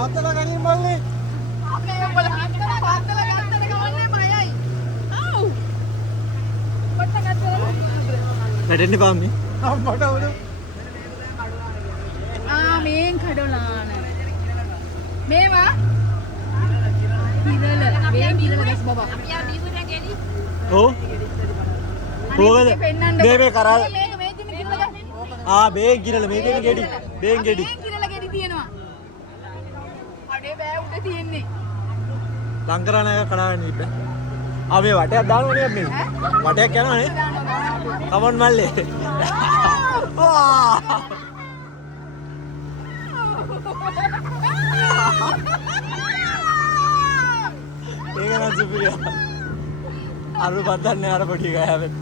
හතර ගනින් මල්ලි. අපේ උඹලා හතර ගත්තට කවන්නේ මයයි. ආව්. කොට ගත්තද? වැඩෙන්න පාම්මේ. අම්මට උඩු. මේන් කඩොලාන. මේවා කිරල. මේන් කිරල ගස් බබා. අපි ආ බීගුරන් ගෙඩි. ඔව්. කොහොමද? මේ කරාද? මේක මේ දින කිරල ගන්න. බේන් කිරල මේකේ ගෙඩි. බේන් ගෙඩි. මේන් කිරල ගෙඩි තියෙනවා. අඩේ බෑ උඩ තියෙන්නේ. ලංකරණ එක කඩාගෙන ඉන්න. මේ වටයක් දානවනේ මේ. වටයක් යනවනේ. කමන් මල්ලේ. ඒක නම් සුපිරිය. අරු බද්දන්නේ අර පොඩි ගෑවෙත්.